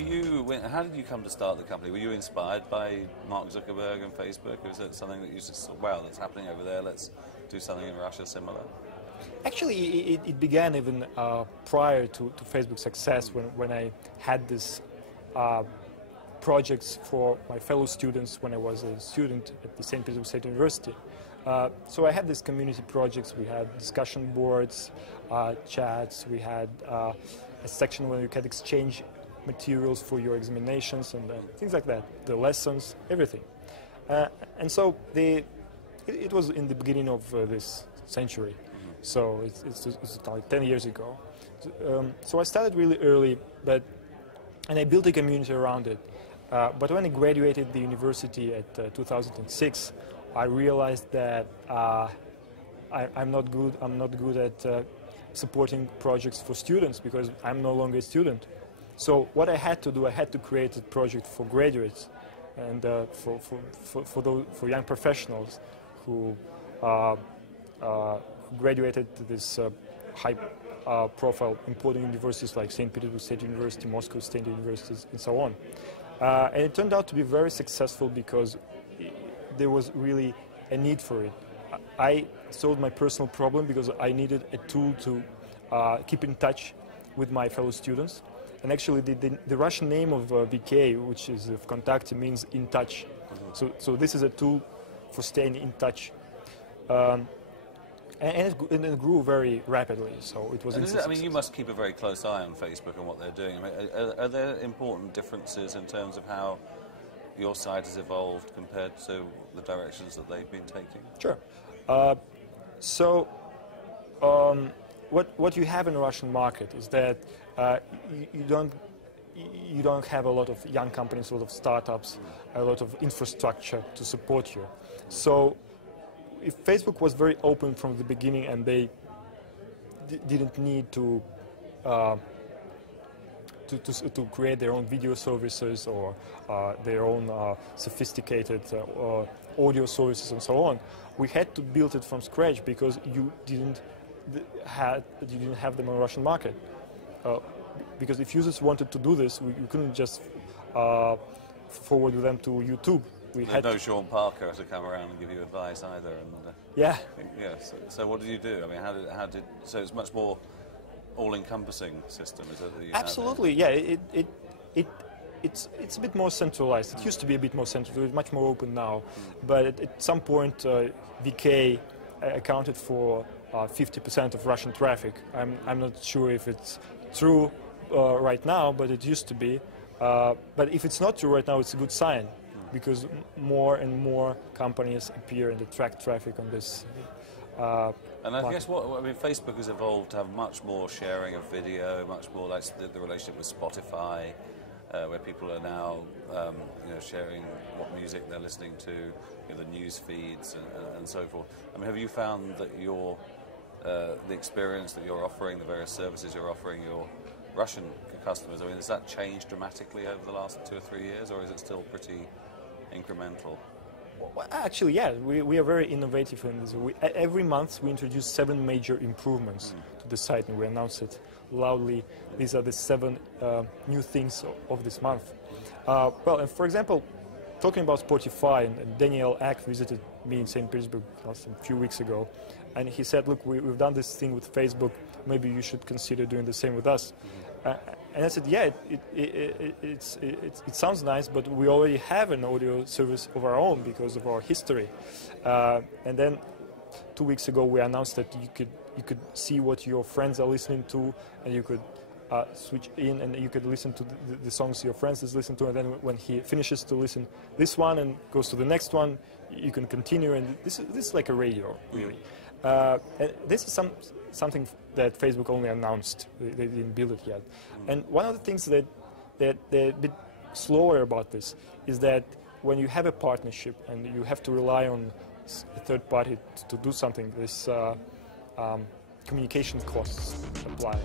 how did you come to start the company? Were you inspired by Mark Zuckerberg and Facebook? Or was it something that you just thought, wow, that's happening over there, let's do something in Russia similar? Actually, it began even prior to Facebook's success, when I had this projects for my fellow students when I was a student at the St. Petersburg State University. So I had these community projects. We had discussion boards, chats. We had a section where you could exchange materials for your examinations and things like that, the lessons, everything. And so it was in the beginning of this century. So it's like 10 years ago. So I started really early, and I built a community around it. But when I graduated the university at 2006, I realized that I'm not good at supporting projects for students because I'm no longer a student. So what I had to do, I had to create a project for graduates and for young professionals who graduated to this high-profile important universities like St. Petersburg State University, Moscow State Universities, and so on. And it turned out to be very successful because there was really a need for it. I solved my personal problem because I needed a tool to keep in touch with my fellow students. And actually, the Russian name of VK, which is of Контактом, means in touch. So this is a tool for staying in touch. And it grew very rapidly, so it was. I mean, you must keep a very close eye on Facebook and what they're doing. I mean, are there important differences in terms of how your site has evolved compared to the directions that they've been taking? Sure. What you have in the Russian market is that you don't have a lot of young companies, a lot of startups, a lot of infrastructure to support you. So if Facebook was very open from the beginning and they didn't need to create their own video services or their own sophisticated audio services and so on, we had to build it from scratch because you didn't have them on the Russian market. Because if users wanted to do this, we couldn't just forward them to YouTube. There's no Sean Parker to come around and give you advice either. And, yeah. Yeah. So what did you do? I mean, how did? So it's much more all-encompassing system, is it? That you Absolutely. Yeah. It's a bit more centralized. It used to be a bit more centralized. It's much more open now. But at some point, VK accounted for 50% of Russian traffic. I'm not sure if it's true right now, but it used to be. But if it's not true right now, it's a good sign, because more and more companies appear and attract traffic on this. And I guess Facebook has evolved to have much more sharing of video, much more like the relationship with Spotify, where people are now sharing what music they're listening to, the news feeds and so forth. I mean, have you found that the experience that you're offering, the various services you're offering your Russian customers, I mean, has that changed dramatically over the last 2 or 3 years, or is it still pretty incremental? Well, actually, yeah, we are very innovative in this. Every month we introduce 7 major improvements to the site, and we announce it loudly. These are the 7 new things of this month. Well, and for example, talking about Spotify, and Daniel Ek visited me in St. Petersburg a few weeks ago, and he said, look, we've done this thing with Facebook, maybe you should consider doing the same with us. And I said, yeah, it sounds nice, but we already have an audio service of our own because of our history. And then 2 weeks ago, we announced that you could see what your friends are listening to, and you could switch in, and you could listen to the songs your friends is listening to, and then when he finishes to listen this one and goes to the next one, you can continue. And this is like a radio, really. And this is something that Facebook only announced. They didn't build it yet. And one of the things that they're a bit slower about this is that when you have a partnership and you have to rely on a third party to do something, this communication costs apply.